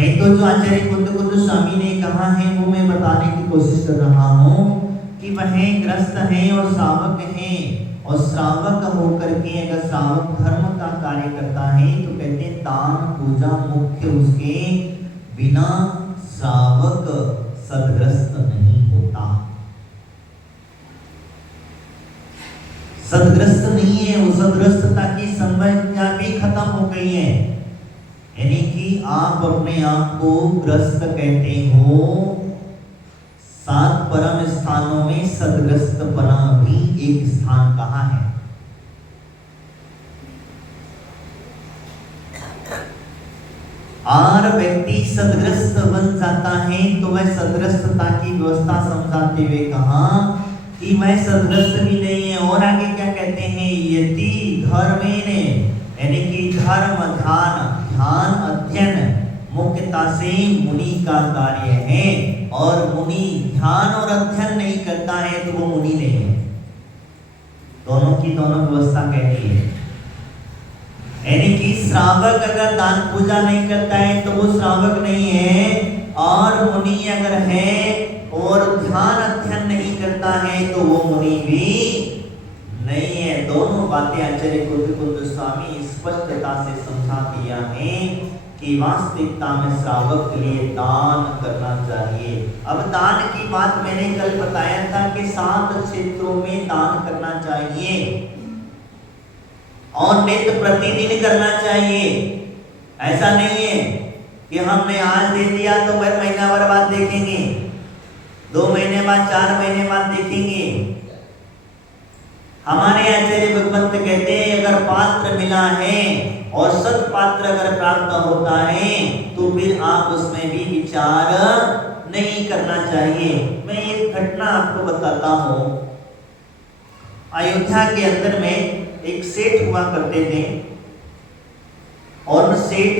मैं तो जो आचार्य कुंद स्वामी ने कहा है वो मैं बताने की कोशिश कर रहा हूँ कि वह ग्रस्त है और श्रावक है, और श्रावक होकर के अगर श्रावक धर्म का कार्य करता है तो कहते हैं दान पूजा मुख्य उसके बिना श्रावक सदग्रस्त नहीं होता, सदग्रस्त नहीं है वो। सदग्रस्तता की संभावना भी खत्म हो गई है, यानी कि आप अपने आप को ग्रस्त कहते हो। 7 परम स्थानों में सदग्रस्तपना भी एक स्थान कहाँ है? और व्यक्ति सदग्रस्त बन जाता है तो वह सदग्रस्तता की व्यवस्था समझाते हुए कहा कि मैं सदग्रस्त भी नहीं है। और आगे क्या कहते हैं? यति धर्मेने, यानी कि धर्म ध्यान अध्ययन मुख्यता से मुनि का कार्य है, और मुनि ध्यान और अध्ययन नहीं करता है तो वो मुनि नहीं है। दोनों की दोनों व्यवस्था कहती है, यानी कि श्रावक अगर दान पूजा नहीं करता है तो वो श्रावक नहीं है, और मुनि अगर है और ध्यान अध्ययन नहीं करता है तो वो मुनि भी नहीं है। दोनों बातें आचार्य कुंद स्वामी स्पष्टता से समझा दिया है कि वास्तविकता में श्रावक के लिए दान करना चाहिए। अब दान की बात मैंने कल बताया था कि 7 क्षेत्रों में दान करना चाहिए, और नित्य प्रतिदिन करना चाहिए। ऐसा नहीं है कि हमने आज दे दिया तो वह महीना भर बाद देखेंगे, 2 महीने बाद, 4 महीने बाद देखेंगे। हमारे आचार्य भगवंत कहते हैं अगर पात्र मिला है और सत्पात्र अगर प्राप्त होता है तो फिर आप उसमें भी विचार नहीं करना चाहिए। मैं एक घटना आपको बताता हूँ। अयोध्या के अंदर में एक सेठ हुआ करते थे, और सेठ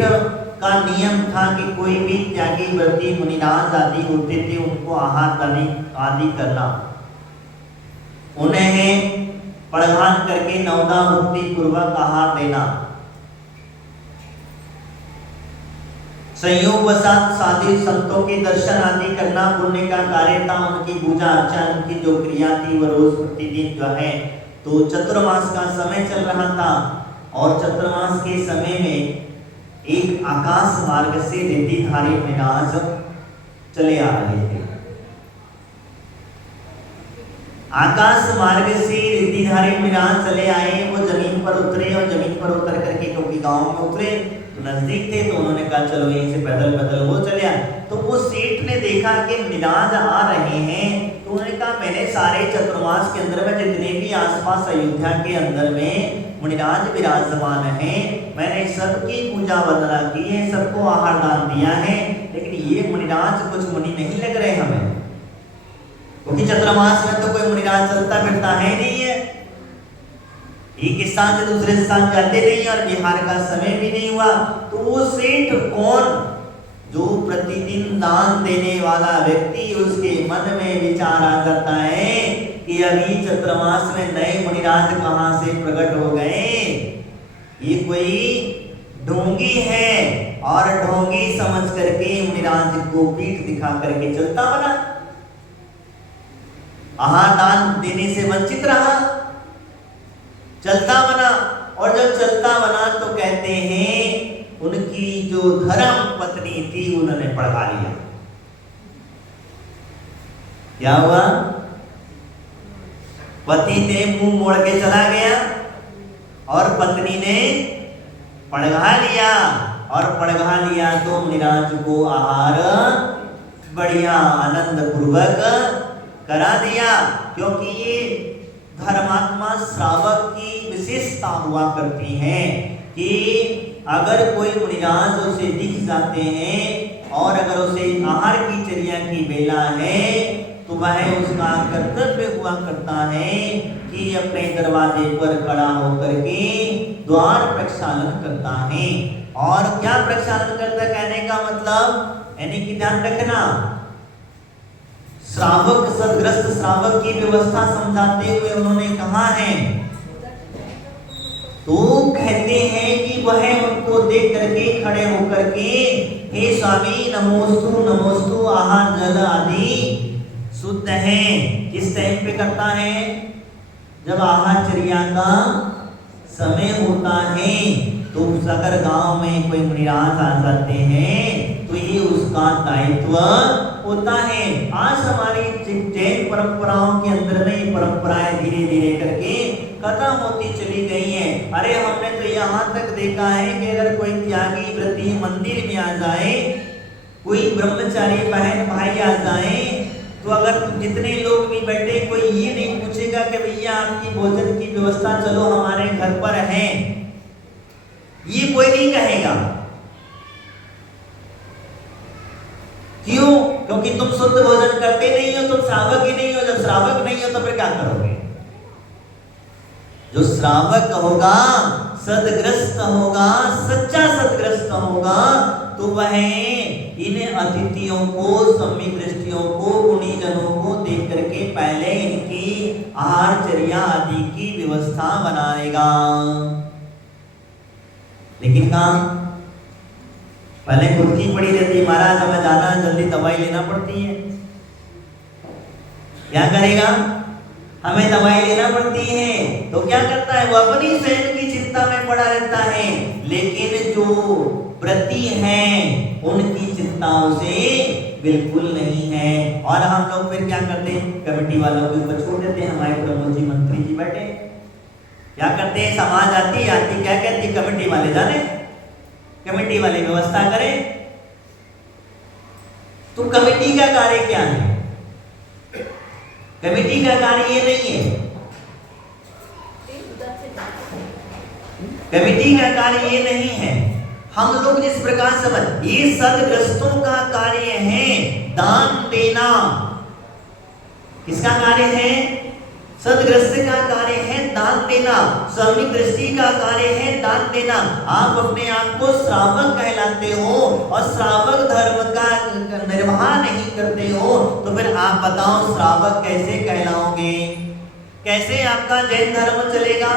का नियम था कि कोई भी त्यागी व्रती मुनिराज आदि होते थे उनको आहार आदि करना, उन्हें प्रधान करके नवदा मुक्ति पूर्वक आहार देना। संयोगवशात साधु संतों के दर्शन आदि करना पुण्य का कार्य था। उनकी पूजा अर्चना, उनकी जो क्रिया थी वो रोज प्रतिदिन जो है। तो चतुर्मास का समय चल रहा था, और चतुर्मास के समय में एक आकाश मार्ग से रिद्धिधारी मुनिराज चले आ रहे थे। आकाश मार्ग से रिद्धिधारी मुनिराज चले आए, वो जमीन पर उतरे, और जमीन पर उतर करके क्योंकि गांव में उतरे तो नजदीक थे तो उन्होंने कहा चलो यहीं से पैदल पैदल वो चले आए। तो वो सेठ ने देखा कि मुनिराज आ रहे हैं, तो उन्होंने कहा मैंने सारे चतुर्मास के अंदर में जितने भी आसपास अयोध्या के अंदर में मुनिराज विराजमान हैं, मैंने सबकी पूजा वंदना की है, सबको आहार दान दिया है, लेकिन ये मुनिराज कुछ मुनि नहीं लग रहे हमें, क्योंकि चतुर्मास में तो कोई मुनिराज चलता फिरता है नहीं है, एक स्थान से दूसरे स्थान जाते नहीं, और बिहार का समय भी नहीं हुआ। तो वो सेठ कौन? जो प्रतिदिन दान देने वाला व्यक्ति, उसके मन में विचार आ जाता है कि अभी चतुर्मास में नए मुनिराज कहां से प्रकट हो गए, ये कोई ढोंगी है, और ढोंगी समझ करके मुनिराज को पीठ दिखा करके चलता बना, आहार दान देने से वंचित रहा, चलता बना। और जब चलता बना तो कहते हैं उनकी जो धर्म पत्नी थी उन्होंने पढ़ा लिया। क्या हुआ? पति ने मुंह मोड़ के चला गया और पत्नी ने पढ़ा लिया, और पढ़ा लिया तो मुनिराज को आहार बढ़िया आनंद पूर्वक करा दिया, क्योंकि ये धर्मात्मा श्रावक की विशेषता हुआ करती है कि अगर कोई मुनिराज उसे दिख जाते हैं और अगर उसे आहार की चर्या की बेला है तो वह उसका कर्तव्य हुआ करता है कि अपने दरवाजे पर खड़ा होकर के द्वार प्रक्षालन करता है। और क्या प्रक्षालन करता, कहने का मतलब यानी कि ध्यान रखना, श्रावक सदग्रस्त श्रावक की व्यवस्था समझाते हुए उन्होंने कहा है, तो कहते हैं कि वह उनको देख करके खड़े होकर के हे स्वामी नमोस्तु नमोस्तु, आहार जल आदि शुद्ध है। किस टाइम पे करता है? जब आहारचर्या का समय होता है। तो अगर गांव में कोई मुनिराज आ जाते हैं तो ये उसका दायित्व होता है। आज हमारी जैन परंपराओं के अंदर में ये परंपराएं धीरे धीरे करके खत्म होती चली गई हैं। अरे हमने तो यहाँ तक देखा है कि अगर कोई त्यागी व्रती मंदिर में आ जाए, कोई ब्रह्मचारी बहन भाई आ जाए, तो अगर जितने लोग भी बैठे कोई ये नहीं पूछेगा कि भैया आपकी भोजन की व्यवस्था चलो हमारे घर पर है, ये कोई नहीं कहेगा। क्यों? क्योंकि तुम शुद्ध भोजन करते नहीं हो, तुम श्रावक ही नहीं हो। जब श्रावक नहीं हो तो फिर क्या करोगे? जो श्रावक होगा, सदग्रस्त होगा, सच्चा सदग्रस्त होगा, तो वह इन अतिथियों को, सम्यक दृष्टियों को, गुणीजनों को देख करके पहले इनकी आहारचर्या आदि की व्यवस्था बनाएगा। लेकिन कहाँ? पहले खुद की पड़ी रहती है, महाराज हमें जाना है, जल्दी दवाई लेना पड़ती है। क्या करेगा? हमें दवाई लेना पड़ती है, तो क्या करता है? वो अपनी स्वयं की चिंता में पड़ा रहता है। लेकिन जो व्रती हैं उनकी चिंता उसे बिल्कुल नहीं है। और हम लोग फिर क्या करते हैं? कमेटी वालों के ऊपर छोड़ देते हैं। हमारे प्रमुख जी मंत्री जी बैठे, क्या करते हैं? समाज आती क्या कहती? कमेटी वाले जाने, कमेटी वाले व्यवस्था करें। तो कमेटी का कार्य क्या है? कमेटी का कार्य ये नहीं है। कमेटी का कार्य ये नहीं है। हम लोग जिस प्रकार समझ, ये सदग्रस्तों का कार्य है दान देना। किसका कार्य है? सदग्रस्त का कार्य है दान देना। सम्यक दृष्टि का कार्य है दान देना। आप अपने आप को श्रावक कहलाते हो और श्रावक धर्म का निर्वाह नहीं करते हो, तो फिर आप बताओ श्रावक कैसे कहलाओगे? कैसे आपका जैन धर्म चलेगा?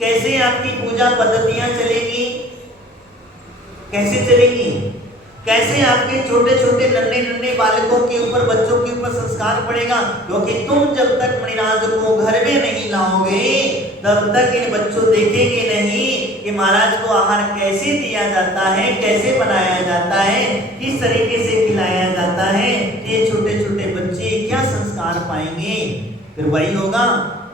कैसे आपकी पूजा पद्धतियां चलेगी? कैसे चलेगी? कैसे आपके छोटे छोटे नन्हे नन्हे बालकों के ऊपर, बच्चों के ऊपर संस्कार पड़ेगा? क्योंकि तुम जब तक मणिराज को घर में नहीं लाओगे तब तक इन बच्चों देखेंगे नहीं कि महाराज को आहार कैसे दिया जाता है, कैसे बनाया जाता है, किस तरीके से खिलाया जाता है। ये छोटे छोटे बच्चे क्या संस्कार पाएंगे? फिर वही होगा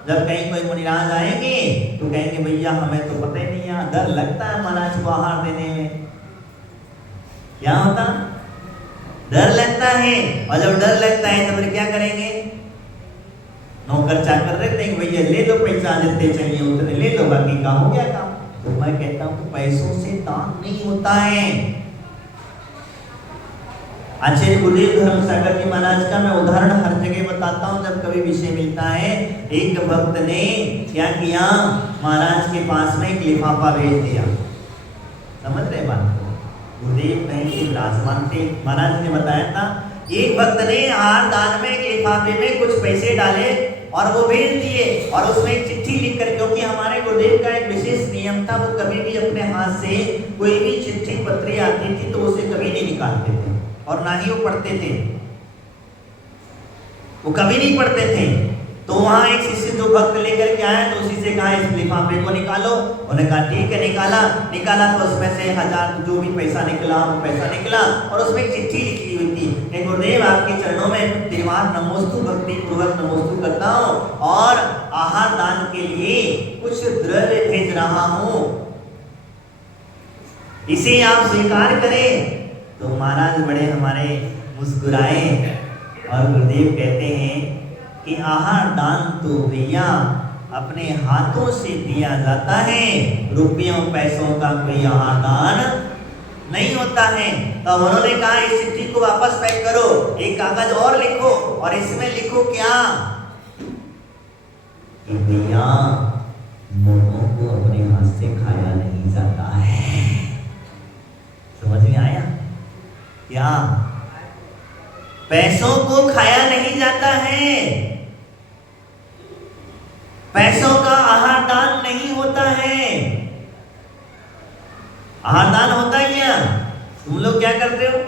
जब कहीं कोई मुनिराज आएंगे तो कहेंगे भैया हमें तो पता ही नहीं है, डर लगता है महाराज को आहार देने में। क्या होता? डर लगता है। और जब डर लगता है तो फिर क्या करेंगे? नौकर चाकर रख देंगे, भैया ले लो पैसा, जितने चाहिए उतने ले लो, बाकी का हो गया काम। तो मैं कहता हूँ पैसों से दान नहीं होता है। आचार्य गुरुदेव धर्मसागर जी महाराज का मैं उदाहरण हर जगह बताता हूँ जब कभी विषय मिलता है। एक भक्त ने क्या किया? महाराज के पास में एक लिफाफा भेज दिया। समझ रहे बात को? गुरुदेव कहीं से विराजमान थे, महाराज ने बताया था। एक भक्त ने आहार दान में एक लिफाफे में कुछ पैसे डाले और वो भेज दिए, और उसमें एक चिट्ठी लिखकर, क्योंकि हमारे गुरुदेव का एक विशेष नियम था, वो कभी भी अपने हाथ से कोई भी चिट्ठी पत्री आती थी तो उसे कभी नहीं निकालते थे और ना ही वो पढ़ते थे, वो कभी नहीं पढ़ते थे। तो वहां एक शिष्य जो भक्त लेकर के आया तो उसी से कहा इस लिफाफे को निकालो। उन्होंने कहा ठीक है। निकाला तो उसमें से 1000 जो भी पैसा निकला वो पैसा निकला, और उसमें एक चिट्ठी लिखी हुई थी कि गुरुदेव आपके चरणों में त्रिवार नमोस्तु भक्ति पूर्वक नमोस्तु करता हूँ और आहार दान के लिए कुछ द्रव्य भेज रहा हूँ, इसे आप स्वीकार करें। तो महाराज बड़े हमारे मुस्कुराए और गुरुदेव कहते हैं कि आहार दान तो भैया अपने हाथों से दिया जाता है, रुपयों पैसों का कोई आहार दान नहीं होता है। तो उन्होंने कहा इस चिट्ठी को वापस पैक करो, एक कागज और लिखो और इसमें लिखो क्या कि भैया मोमो को अपने हाथ से खाया नहीं जाता है। समझ में आया? क्या पैसों को खाया नहीं जाता है। पैसों का आहार दान नहीं होता है। आहार दान होता है क्या? तुम लोग क्या करते हो?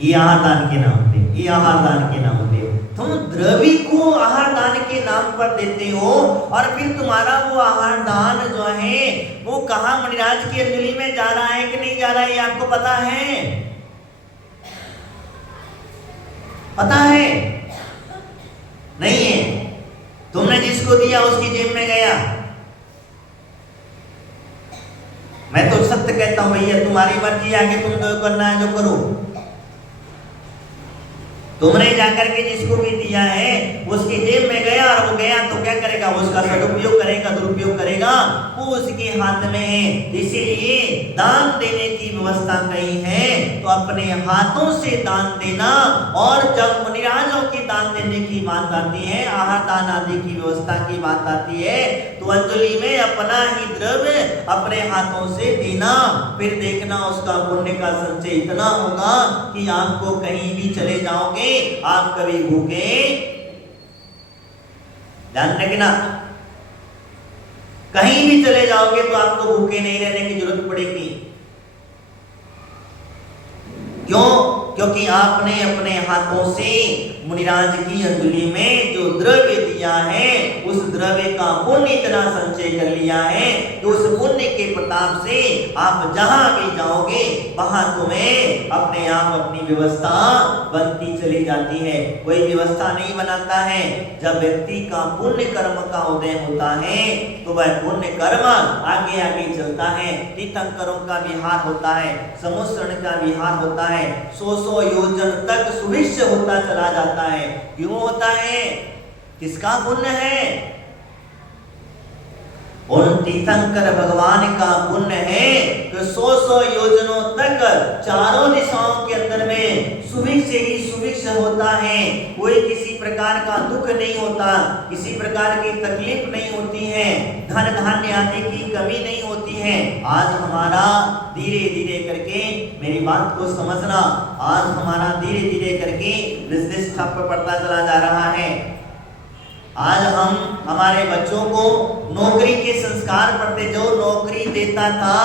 ये आहार दान के नाम पे, ये आहार दान के नाम पे तुम द्रव्य को आहार दान के नाम पर देते हो, और फिर तुम्हारा वो आहार दान जो है वो कहाँ मणिराज की अंजलि में जा रहा है कि नहीं जा रहा है, ये आपको पता है? पता है? नहीं है। तुमने जिसको दिया उसकी जेब में गया। मैं तो सत्य कहता हूं भैया, तुम्हारी मर्जी आगे, तुम जो करना है जो करो। तुमने जाकर के जिसको भी दिया है उसकी जेब में गया, और वो गया तो क्या करेगा? उसका सदुपयोग करेगा, दुरुपयोग करेगा, वो उसके हाथ में है। इसीलिए दान देने की व्यवस्था कही है तो अपने हाथों से दान देना। और जब मुनिराजों की दान देने की बात आती है, आहार दान आदि की व्यवस्था की बात आती है, तो अंजलि में अपना ही द्रव्य अपने हाथों से देना। फिर देखना उसका पुण्य का संचय इतना होगा कि आपको कहीं भी चले जाओगे आप कभी भूखे, ध्यान रखना, कहीं भी चले जाओगे तो आपको भूखे नहीं रहने की जरूरत पड़ेगी। क्यों? क्योंकि आपने अपने हाथों से मुनिराज की अंजलि में जो द्रव्य दिया है उस द्रव्य का पुण्य इतना संचय कर लिया है कि उस पुण्य के प्रताप से आप जहां भी जाओगे वहां तुम्हें अपने आप अपनी व्यवस्था बनती चली जाती है। कोई व्यवस्था नहीं बनाता है। जब व्यक्ति का पुण्य कर्म का उदय होता है तो वह पुण्य कर्म आगे आगे चलता है। तीर्थंकरों का विहार होता है, समुद्रण का विहार होता है, 100 योजन तक सुविश्य होता चला जाता है। क्यों होता है? किसका पुण्य है? उन तीर्थंकर भगवान का पुण्य है कि 100 योजनों तक चारों दिशाओं के अंदर में सुभिक्ष ही सुभिक्ष होता है। कोई किसी प्रकार का दुख नहीं होता, किसी प्रकार की तकलीफ नहीं होती है, धन धान्य आदि की कमी नहीं होती है। आज हमारा धीरे धीरे करके, मेरी बात को समझना, आज हमारा धीरे धीरे करके बिजनेस ठप पड़ता चला जा रहा है। आज हम हमारे बच्चों को नौकरी के संस्कार पढ़ते, जो नौकरी देता था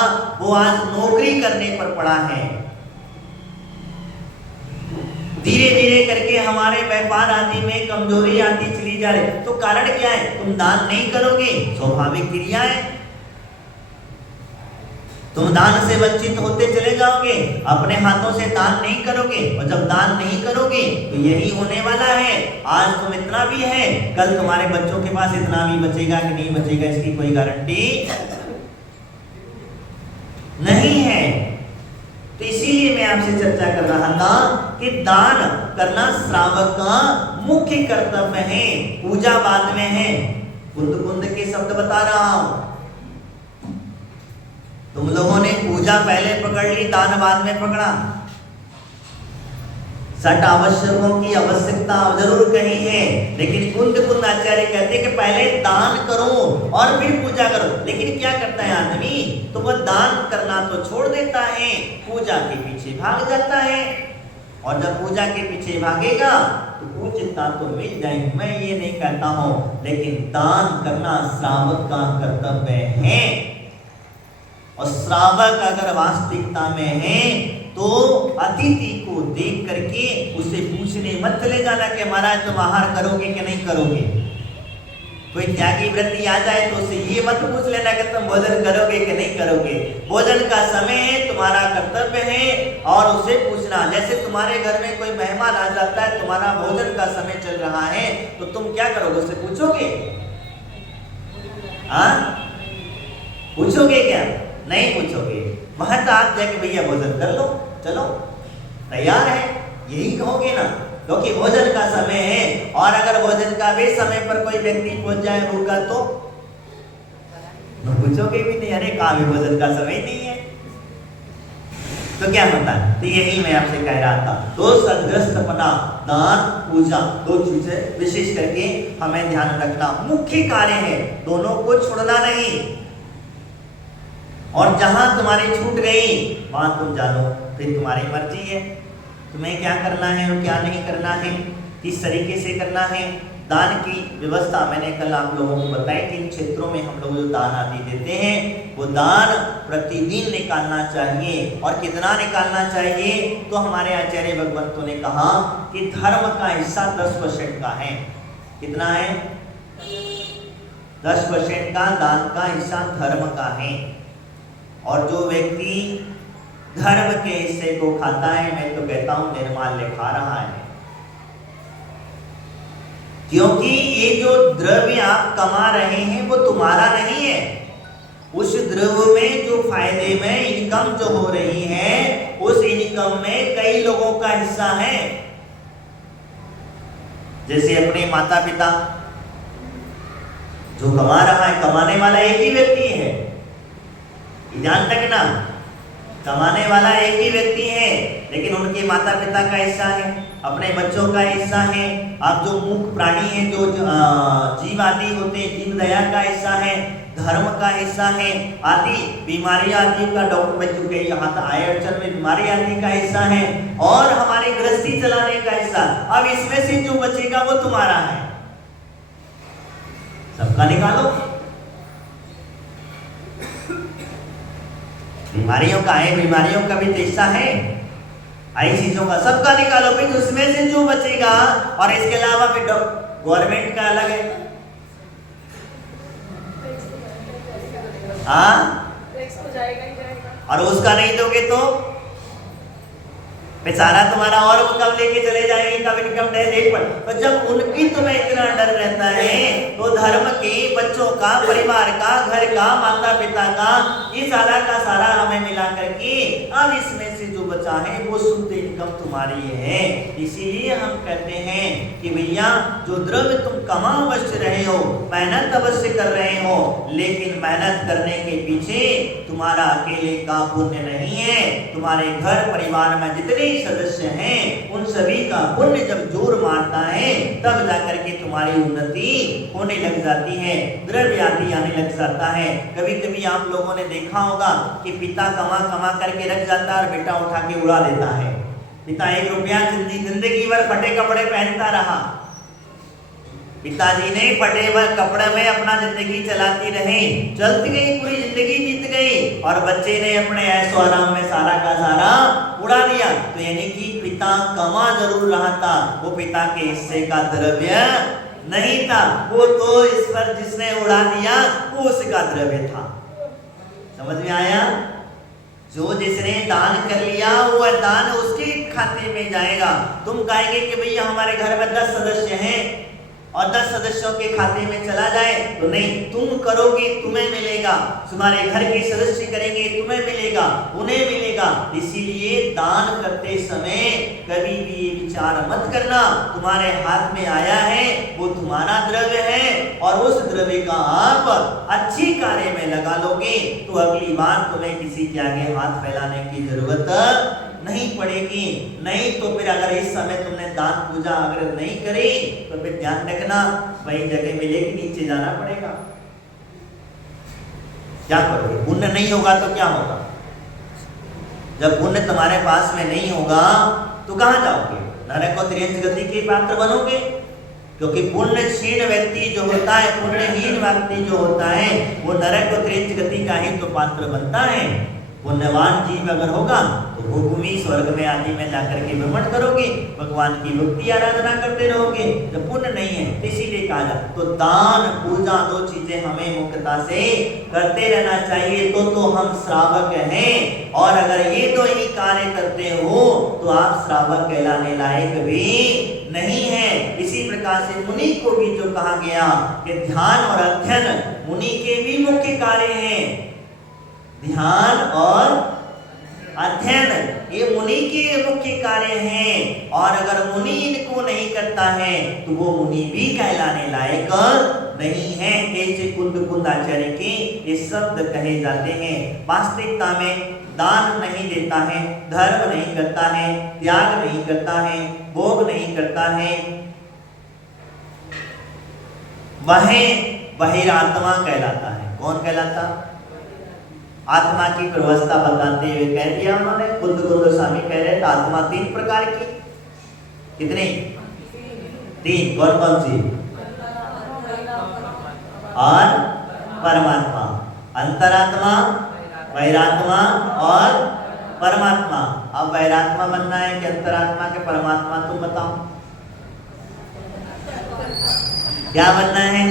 वो आज नौकरी करने पर पड़ा है। धीरे धीरे करके हमारे व्यापार आदि में कमजोरी आती चली जा रही। तो कारण क्या है? तुम दान नहीं करोगे, स्वाभाविक क्रिया है। तुम दान से वंचित होते चले जाओगे, अपने हाथों से दान नहीं करोगे, और जब दान नहीं करोगे तो यही होने वाला है। आज तुम इतना भी है, कल तुम्हारे बच्चों के पास इतना भी बचेगा कि नहीं बचेगा इसकी कोई गारंटी नहीं है। तो इसीलिए मैं आपसे चर्चा कर रहा था कि दान करना श्रावक का मुख्य कर्तव्य है। पूजा बाद में है, कुंद कुंद के शब्द बता रहा हूं। तुम लोगों ने पूजा पहले पकड़ ली, दान बाद में पकड़ा। सट आवश्यकों की आवश्यकता जरूर कही है, लेकिन कुंद कुंद आचार्य कहते हैं कि पहले दान करो और फिर पूजा करो। लेकिन क्या करता है आदमी? तो वह दान करना तो छोड़ देता है, पूजा के पीछे भाग जाता है। और जब पूजा के पीछे भागेगा तो पूजता तो मिल जाएगी, मैं ये नहीं कहता हूं, लेकिन दान करना श्रावक का कर्तव्य है। और श्रावक अगर वास्तविकता में है तो अतिथि को देख करके उसे पूछने मत चले जाना कि महाराज तुम आहार करोगे कि नहीं करोगे। कोई त्यागी व्रती आ जाए तो उसे ये मत पूछ लेना कि तुम भोजन करोगे कि नहीं करोगे। भोजन का समय है, तुम्हारा कर्तव्य है, और उसे पूछना। जैसे तुम्हारे घर में कोई मेहमान आ जाता है, तुम्हारा भोजन का समय चल रहा है, तो तुम क्या करोगे? उसे पूछोगे? हाँ, पूछोगे क्या? नहीं पूछोगे। वहां तो आप जाके भैया भोजन कर लो, चलो तैयार है, यही कहोगे ना, क्योंकि भोजन का समय है। और अगर भोजन का भी समय पर कोई व्यक्ति पहुंच जाए भूखा तो पूछोगे भी नहीं, अरे कहाँ भी भोजन का समय नहीं है। तो क्या होता है? तो यही मैं आपसे कह रहा था। तो सदग्रस्तपना, दान, पूजा, दो चीजें विशेष करके हमें ध्यान रखना मुख्य कार्य है, दोनों को छोड़ना नहीं। और जहां तुम्हारी छूट गई वहां तुम जानो, फिर तुम्हारी मर्जी है तुम्हें क्या करना है और क्या नहीं करना है, किस तरीके से करना है। दान की व्यवस्था मैंने कल आप लोगों को बताई। 3 क्षेत्रों में हम लोग जो दान आदि देते हैं वो दान प्रतिदिन निकालना चाहिए। और कितना निकालना चाहिए? तो हमारे आचार्य भगवंतों ने कहा कि धर्म का हिस्सा 10% का है। कितना है? 10% का दान का हिस्सा धर्म का है। और जो व्यक्ति धर्म के हिस्से को खाता है, मैं तो कहता हूं निर्माल्य खा रहा है। क्योंकि ये जो द्रव्य आप कमा रहे हैं वो तुम्हारा नहीं है। उस द्रव्य में जो फायदे में इनकम जो हो रही है, उस इनकम में कई लोगों का हिस्सा है। जैसे अपने माता पिता जो कमा रहा है, कमाने वाला एक ही व्यक्ति है, ध्यान रखना, कमाने वाला एक ही व्यक्ति है, लेकिन उनके माता पिता का हिस्सा है, अपने बच्चों का हिस्सा है। आप जो मूक प्राणी है, जो जीव आदि होते हैं, जीव दया का हिस्सा है, धर्म का हिस्सा है, आदि बीमारी आदि का डॉक्टर बच्चों के यहाँ आए अड़चन में बीमारी आदि का हिस्सा है, और हमारी गृहस्थी चलाने का हिस्सा। अब इसमें से जो बचेगा वो तुम्हारा है, सबका निकालो। बीमारियों का है, बीमारियों का भी तो हिस्सा है, आई चीजों का सबका निकालो भाई। तो उसमें से जो बचेगा, और इसके अलावा फिर गवर्नमेंट का अलग है। और उसका नहीं दोगे तो बेचारा तुम्हारा और वो कब लेके चले जाएंगे, कब इनकम टैक्स एक पर। तो जब उनकी तुम्हें इतना डर रहता है, तो धर्म के, बच्चों का, परिवार का, घर का, माता पिता का, ये सारा का सारा हमें मिला करके अब इसमें से जो बचा है वो शुद्ध इनकम तुम्हारी है। इसीलिए हम कहते हैं कि भैया जो द्रव्य तुम कमा अवश्य रहे हो, मेहनत अवश्य कर रहे हो, लेकिन मेहनत करने के पीछे तुम्हारा अकेले का पुण्य नहीं है। तुम्हारे घर परिवार में जितने सदस्य हैं उन सभी का पुण्य जब जोर मारता है, तब जाकर के तुम्हारी उन्नति होने लग जाती है, द्रव्य आदि आने लग जाता है। कभी कभी आप लोगों ने देखा होगा कि पिता कमा कमा करके रख जाता है और बेटा उठा के उड़ा देता है। पिता 1 रुपया जिंदगी भर फटे कपड़े पहनता रहा, पिताजी ने फटे हुए कपड़े में अपना जिंदगी चलाती रही, चलती गई, पूरी जिंदगी बीत गई, और बच्चे ने अपने ऐशो आराम में सारा का सारा उड़ा दिया। तो यानी कि पिता कमा जरूर रहा था, वो पिता के हिस्से का द्रव्य नहीं था, वो तो इस पर जिसने उड़ा दिया वो उसका द्रव्य था। समझ में आया? जो जिसने दान कर लिया वो दान उसके खाते में जाएगा। तुम कहेंगे कि भैया हमारे घर में 10 सदस्य हैं और 10 सदस्यों के खाते में चला जाए, तो नहीं, तुम करोगे तुम्हें मिलेगा, तुम्हारे घर के सदस्य करेंगे तुम्हें मिलेगा, उन्हें मिलेगा। इसीलिए दान करते समय कभी भी ये विचार मत करना तुम्हारे हाथ में आया है वो तुम्हारा द्रव्य है, और उस द्रव्य का आप अच्छी कार्य में लगा लोगे तो अगली बार तुम्हें किसी के आगे हाथ फैलाने की जरूरत नहीं पड़ेगी। नहीं तो फिर अगर इस समय तुमने दान पूजा अगर नहीं करी तो फिर ध्यान रखना वही जगह मिलेगी, नीचे जाना पड़ेगा। क्या करोगे? पुण्य नहीं होगा तो क्या होगा? जब पुण्य तुम्हारे पास में नहीं होगा तो कहां जाओगे? नरक और त्रियंच गति के पात्र बनोगे। क्योंकि पुण्यहीन व्यक्ति जो होता है, पुण्यहीन व्यक्ति जो होता है, वो नरक और त्रियंच गति का ही तो पात्र बनता है। पुण्यवान जीव अगर होगा तो वो भूमि स्वर्ग में आदि में जाकर के भ्रमण करोगे, भगवान की भक्ति आराधना करते रहोगे। जब पुण्य नहीं है इसीलिए कहा जाता, तो दान पूजा 2 चीजें हमें मुख्यता से करते रहना चाहिए। तो हम श्रावक हैं, और अगर ये 2 ही कार्य करते हो तो आप श्रावक कहलाने लायक भी नहीं है। इसी प्रकार से मुनि को भी जो कहा गया कि ध्यान और अध्ययन मुनि के भी मुख्य कार्य हैं। ध्यान और अध्ययन ये मुनि के मुख्य कार्य हैं, और अगर मुनि इनको नहीं करता है तो वो मुनि भी कहलाने लायक नहीं है। ऐसे कुंद कुंदाचार्य के ये शब्द कहे जाते हैं। वास्तविकता में दान नहीं देता है, धर्म नहीं करता है, त्याग नहीं करता है, भोग नहीं करता है, वह बहिरात्मा कहलाता है। कौन कहलाता? आत्मा की व्यवस्था बताते हुए कह दिया उन्होंने, बुद्ध गोस्वामी कह रहे थे आत्मा 3 प्रकार की। कितनी? 3। कौन कौन सी? और परमात्मा। अंतरात्मा, बहिरात्मा और परमात्मा। अब बहिरात्मा बनना है कि अंतरात्मा के परमात्मा, तुम बताओ क्या बनना है,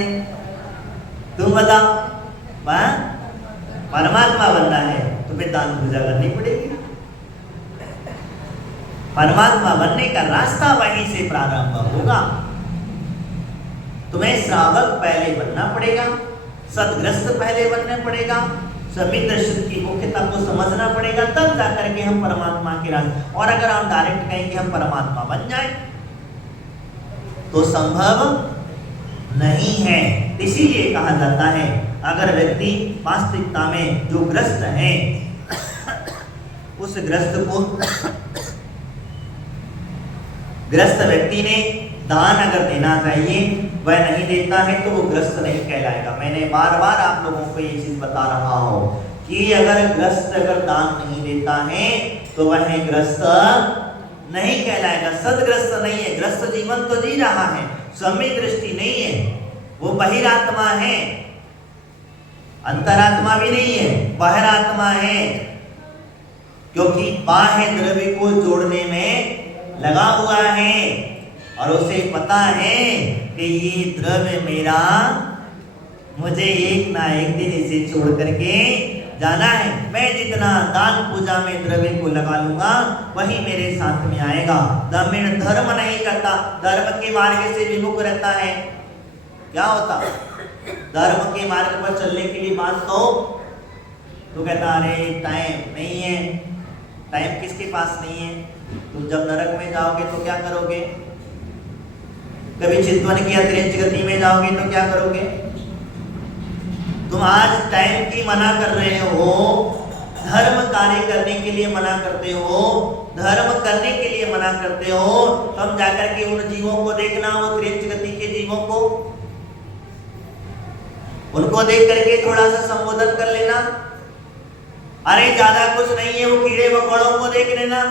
तुम बताओ। परमात्मा बनना है तो फिर दान पूजा करनी पड़ेगी। परमात्मा बनने का रास्ता वहीं से प्रारंभ होगा। तुम्हें श्रावक पहले बनना पड़ेगा, सदग्रस्त पहले बनना पड़ेगा, समित्र की मुख्यता को समझना पड़ेगा, तब जाकर के हम परमात्मा के रास्ते। और अगर हम डायरेक्ट कहें कि हम परमात्मा बन जाए तो संभव नहीं है। इसीलिए कहा जाता है अगर व्यक्ति वास्तविकता में जो ग्रस्त है उस ग्रस्त व्यक्ति ने दान अगर देना चाहिए वह नहीं देता है तो वो ग्रस्त नहीं कहलाएगा। मैंने बार बार आप लोगों को ये चीज बता रहा हूं कि अगर ग्रस्त अगर दान नहीं देता है तो वह ग्रस्त नहीं कहलाएगा, सदग्रस्त नहीं है। ग्रस्त जीवन तो जी रहा है, सम्यक दृष्टि नहीं है, वो बहिरात्मा है, अंतरात्मा भी नहीं है, बहिरात्मा है। क्योंकि बाह्य द्रव्य को जोड़ने में लगा हुआ है और उसे पता है कि ये द्रव्य मेरा, मुझे एक ना एक दिन इसे छोड़ करके जाना है। मैं जितना दान पूजा में द्रव्य को लगा लूंगा वही मेरे साथ में आएगा। दमिण धर्म नहीं करता, धर्म के मार्ग से विमुख रहता है। क्या होता, धर्म के मार्ग पर चलने के लिए बात तो कहता अरे टाइम नहीं है। टाइम किसके पास नहीं है? तुम जब नरक में जाओगे तो क्या करोगे? कभी चितवन की अतिरिक्त गति में जाओगे तो क्या करोगे? तुम आज टाइम की मना कर रहे हो, धर्म कार्य करने के लिए मना करते हो, धर्म करने के लिए मना करते हो, तुम जाकर के उन जीवों को देखना, वो त्रिंच गति के जीवों को, उनको देख करके थोड़ा सा संबोधन कर लेना। अरे ज्यादा कुछ नहीं है, वो कीड़े मकोड़ों को देख लेना,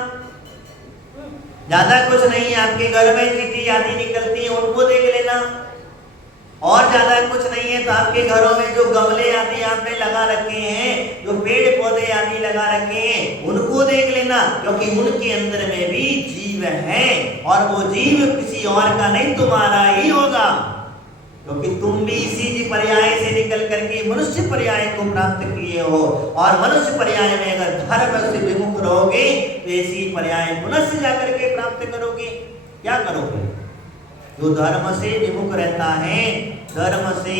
ज्यादा कुछ नहीं है, आपके घर में चींटी आदि निकलती है उनको देख लेना, और ज्यादा कुछ नहीं है तो आपके घरों में जो गमले आदि आपने लगा रखे हैं, जो पेड़ पौधे आदि लगा रखे हैं उनको देख लेना, क्योंकि उनके अंदर में भी जीव है और वो जीव किसी और का नहीं, तुम्हारा ही होगा। क्योंकि तुम भी इसी पर्याय से निकल करके मनुष्य पर्याय को प्राप्त किए हो, और मनुष्य पर्याय में अगर धर्म से विमुख रहोगे तो इसी पर्याय पुनः जाकर के प्राप्त करोगे। क्या करोगे? जो धर्म से विमुख रहता है, धर्म से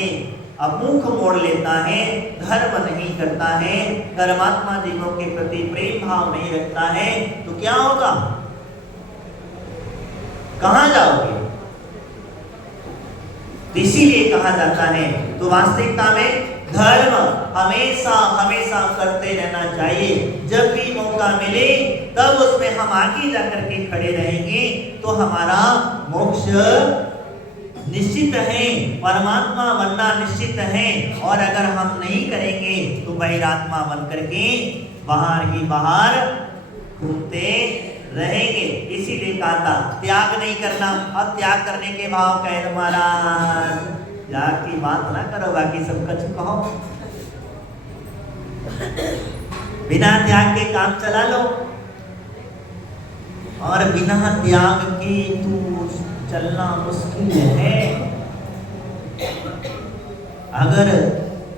अमुख मोड़ लेता है, धर्म नहीं करता है, धर्मात्मा जीवों के प्रति प्रेम भाव नहीं रखता है, तो क्या होगा? कहां जाओगे? इसीलिए कहा जाता है, तो वास्तविकता में धर्म हमेशा हमेशा करते रहना चाहिए। जब भी मौका मिले तब उसमें हम आगे जाकर के खड़े रहेंगे तो हमारा मोक्ष निश्चित है, परमात्मा बनना निश्चित है। और अगर हम नहीं करेंगे तो बहिरात्मा बन करके बाहर ही बाहर घूमते रहेंगे। इसीलिए कहा था त्याग नहीं करना। अब त्याग करने के भाव कहे महाराज, त्याग की बात ना करो, बाकी सब कुछ कहो, बिना त्याग के काम चला लो, और बिना त्याग के तू चलना मुश्किल है। अगर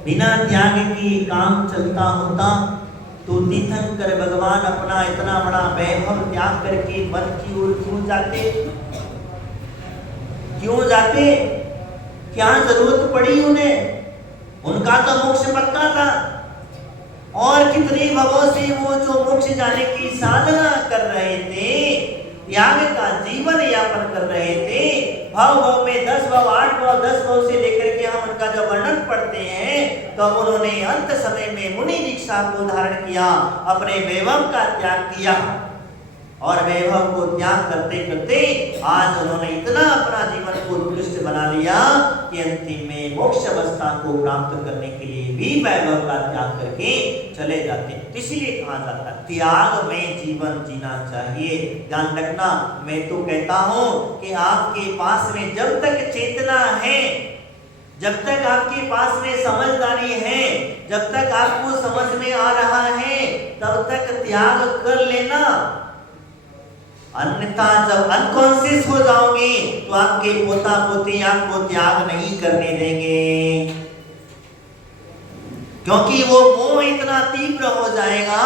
बिना त्याग के काम चलता होता तो तीर्थंकर भगवान अपना इतना बड़ा वैभव त्याग करके वन की ओर क्यों जाते? क्यों जाते? क्या जरूरत पड़ी उन्हें? उनका तो मोक्ष पक्का था, और कितनी भवों से वो जो मोक्ष जाने की साधना कर रहे थे, त्याग का जीवन यापन कर रहे थे। भाव भाव में 10 भाव 8 भाव 10 भाव से लेकर के हम उनका जब वर्णन पढ़ते हैं तो उन्होंने अंत समय में मुनि दीक्षा को धारण किया, अपने वैभव का त्याग किया, और वैभव को त्याग करते करते आज उन्होंने इतना अपना जीवन को उत्कृष्ट बना लिया कि अंतिम में मोक्ष अवस्था को प्राप्त करने के लिए भी वैभव का त्याग करके चले जाते हैं। इसलिए कहा जाता है त्याग में जीवन जीना चाहिए। ध्यान रखना, मैं तो कहता हूं कि आपके पास में जब तक चेतना है, जब तक आपके पास में समझदारी है, जब तक आपको समझ में आ रहा है, तब तक त्याग कर लेना। अन्यथा जब अनकॉन्शियस हो जाओगे तो आपके पोता पोती आपको त्याग नहीं करने देंगे, क्योंकि वो मोह इतना तीव्र हो जाएगा,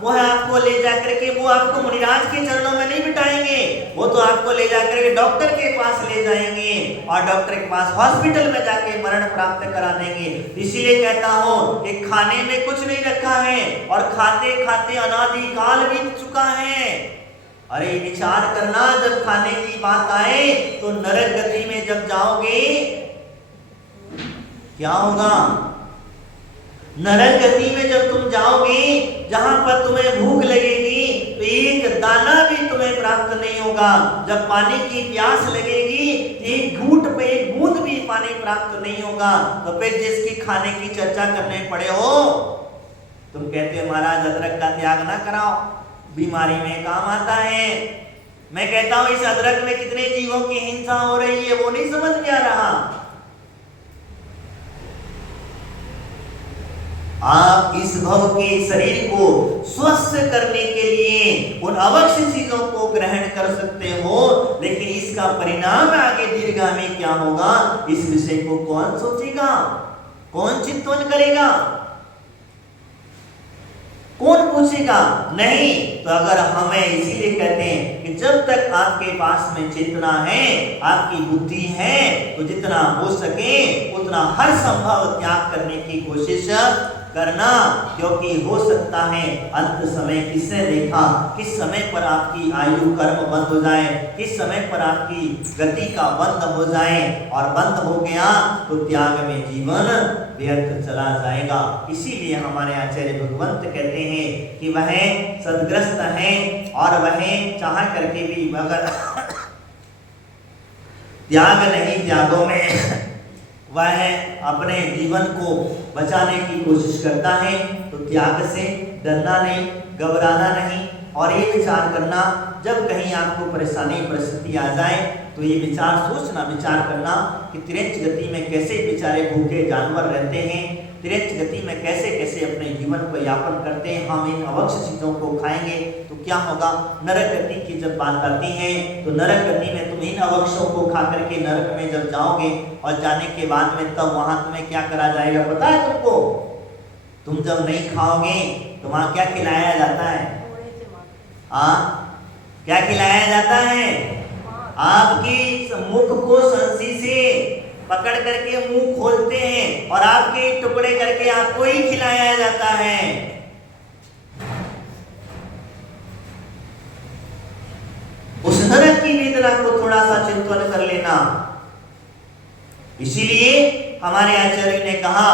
वो है आपको ले जाकर के, वो आपको मुनिराज के चरणों में नहीं बिठाएंगे, वो तो आपको ले जाकर के डॉक्टर के पास ले जाएंगे और डॉक्टर के पास हॉस्पिटल में जाके मरण प्राप्त करा देंगे। इसीलिए कहता हूं कि खाने में कुछ नहीं रखा है और खाते खाते अनादि काल बीत चुका है। अरे विचार करना, जब खाने की बात आए तो नरक गति में जब जाओगे क्या होगा? नरक गति में जब तुम जाओगे, जहां पर तुम्हें भूख लगेगी तो एक दाना भी तुम्हें प्राप्त नहीं होगा। जब पानी की प्यास लगेगी, एक घूंट पे एक बूंद भी पानी प्राप्त नहीं होगा। तो फिर जिसकी खाने की चर्चा करने पड़े हो, तुम कहते हो महाराज अदरक का त्याग ना कराओ, बीमारी में काम आता है। मैं कहता हूं इस अदरक में कितने जीवों की हिंसा हो रही है वो नहीं समझ में आ रहा। आप इस भव के शरीर को स्वस्थ करने के लिए उन अवश्य चीजों को ग्रहण कर सकते हो, लेकिन इसका परिणाम आगे दीर्घकाल क्या होगा, इस विषय को कौन सोचेगा, कौन चिंतन करेगा, कौन पूछेगा? नहीं। तो अगर हमें इसीलिए कहते हैं कि जब तक आपके पास में चेतना है, आपकी बुद्धि है, तो जितना हो सके उतना हर संभव त्याग करने की कोशिश करना, क्योंकि हो सकता है अंत समय किसने देखा, किस समय पर आपकी आयु कर्म बंद हो जाए, किस समय पर आपकी गति का बंद हो जाए, और बंद हो गया तो त्याग में जीवन व्यर्थ चला जाएगा। इसीलिए हमारे आचार्य भगवंत कहते हैं कि वह सदग्रस्त है और वह चाह करके भी अगर त्याग नहीं, त्यागों में वह अपने जीवन को बचाने की कोशिश करता है, तो त्याग से डरना नहीं, घबराना नहीं, और ये विचार करना जब कहीं आपको परेशानी परिस्थिति आ जाए तो ये विचार सोचना, विचार करना कि तिरंज गति में कैसे बेचारे भूखे जानवर रहते हैं, तिरंज गति में कैसे कैसे अपने जीवन को यापन करते हैं। हम इन अवश्य चीजों को खाएंगे तो क्या होगा? नरक गति की जब बात आती है तो नरक गति में तुम इन अवश्यों को खा करके नरक में जब जाओगे और जाने के बाद में तब वहां तुम्हें क्या करा जाएगा पता है तुमको? तुम जब नहीं खाओगे तो वहां क्या खिलाया जाता है? क्या खिलाया जाता है? आपकी मुख को संसी से पकड़ करके मुंह खोलते हैं और आपके टुकड़े करके आपको ही खिलाया जाता है। उस नरक की वेदना को थोड़ा सा चिंतन कर लेना। इसीलिए हमारे आचार्य ने कहा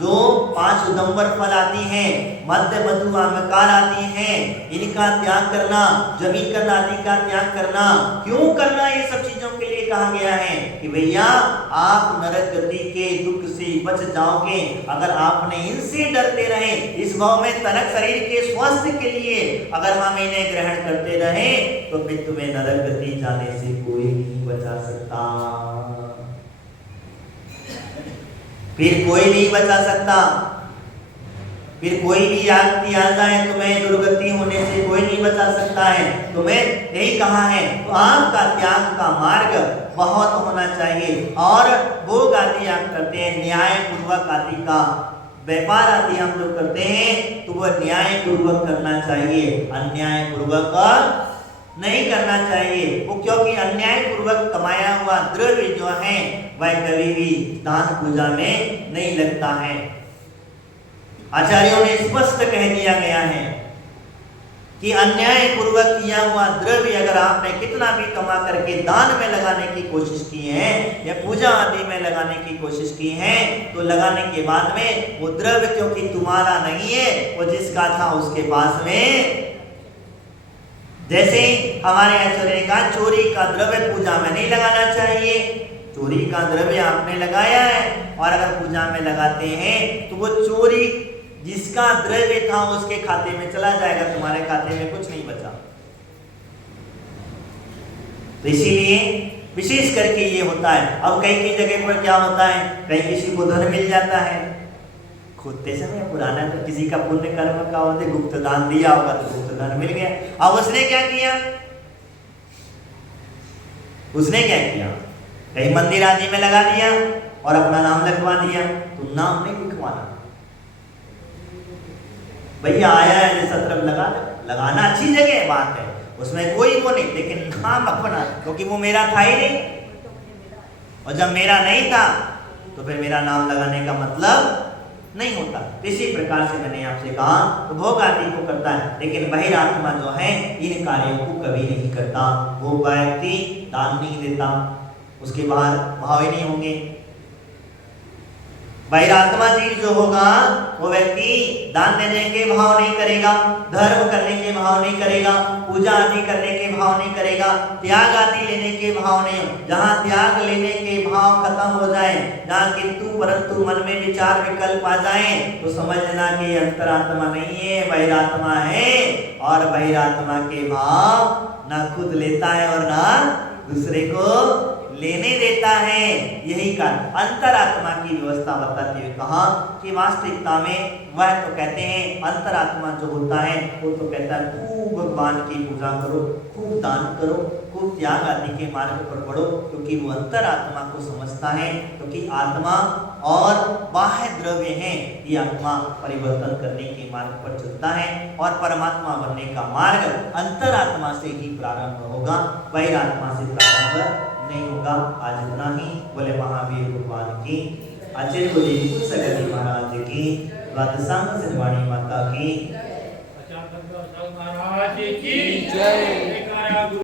जो 5 उदंबर फल आती हैं, मध्य मधु आमकार आती हैं, इनका त्याग करना, जमीकरण आदि का त्याग करना। क्यों करना? ये सब चीजों के लिए कहा गया है कि भैया आप नरक गति के दुख से बच जाओगे अगर आपने इनसे डरते रहे। इस भाव में तनक शरीर के स्वास्थ्य के लिए अगर हम इन्हें ग्रहण करते रहे तो फिर तुम्हें नरक गति जाने से कोई नहीं बचा सकता, फिर कोई नहीं बचा सकता। फिर कोई भी आपकी आ जाए तुम्हें दुर्गति होने से कोई नहीं बचा सकता है। तुम्हें यही कहा है तो आपका त्याग का मार्ग बहुत होना चाहिए। और भोग आदि आप करते हैं, न्याय पूर्वक आदि का व्यापार आदि हम लोग करते हैं तो वह न्याय पूर्वक करना चाहिए, अन्याय पूर्वक नहीं करना चाहिए। वो क्योंकि अन्याय पूर्वक कमाया हुआ द्रव्य जो है वह कभी भी दान पूजा में नहीं लगता है। आचार्यों ने स्पष्ट कह दिया गया है कि अन्याय पूर्वक किया हुआ द्रव्य अगर आपने कितना भी कमा करके दान में लगाने की कोशिश की है या पूजा आदि में लगाने की कोशिश की है तो लगाने के बाद में वो द्रव्य क्योंकि तुम्हारा नहीं है, वो जिसका था उसके पास में। जैसे हमारे आचार्य ने कहा चोरी का द्रव्य पूजा में नहीं लगाना चाहिए। चोरी का द्रव्य आपने लगाया है और अगर पूजा में लगाते हैं तो वो चोरी जिसका द्रव्य था उसके खाते में चला जाएगा, तुम्हारे खाते में कुछ नहीं बचा। तो इसीलिए विशेष करके ये होता है। अब कई कई जगह पर क्या होता है, कहीं किसी को धन मिल जाता है, खोदते समय पुराना तो किसी का पुण्य कर्म का होते गुप्त दान दिया होगा तो गुप्त धन मिल गया। अब उसने क्या किया, कहीं मंदिर आदि में लगा दिया और अपना नाम लिखवा दिया। तो नाम नहीं लिखवाना भैया, आया है जैसा तरफ लगाना अच्छी जगह बात है, उसमें कोई वो नहीं, लेकिन नाम अपना, क्योंकि वो मेरा था ही नहीं, और जब मेरा नहीं था तो फिर मेरा नाम लगाने का मतलब नहीं होता। इसी प्रकार से मैंने आपसे कहा तो भोग आदि को करता है, लेकिन बहिरात्मा जो है इन कार्यों को कभी नहीं करता। वो व्यक्ति दान नहीं देता, उसके बाहर भाव ही नहीं होंगे। बहिरात्मा जीव जो होगा वो व्यक्ति दान देने के भाव नहीं करेगा, धर्म करने के भाव नहीं करेगा, पूजा आदि करने के भाव नहीं करेगा, त्याग आदि लेने के भाव नहीं। जहाँ त्याग लेने के भाव खत्म हो जाए, जहाँ किंतु परंतु मन में विचार विकल्प आ जाए, तो समझ लेना कि अंतरात्मा नहीं है, बहिरात्मा है। और बहिरात्मा के भाव ना खुद लेता है और ना दूसरे को लेने देता है। यही कारण अंतरात्मा की व्यवस्था बताते हुए कहा कि वास्तविकता में वह तो कहते हैं अंतरात्मा जो होता है वो तो कहता है खूब भगवान की पूजा करो, खूब दान करो, खूब त्याग आदि के मार्ग पर बढ़ो, क्योंकि वो अंतरात्मा को समझता है। क्योंकि आत्मा और बाह्य द्रव्य है, ये आत्मा परिवर्तन करने के मार्ग पर चलता है और परमात्मा बनने का मार्ग अंतरात्मा से ही प्रारंभ होगा, बहिरात्मा से प्रारंभ नहीं होगा। आज इतना ही। बोले महावीर भगवान की, आचार्य बोले सगरी महाराज की, द्वादशांग सिरवाणी माता की, महाराज की जय।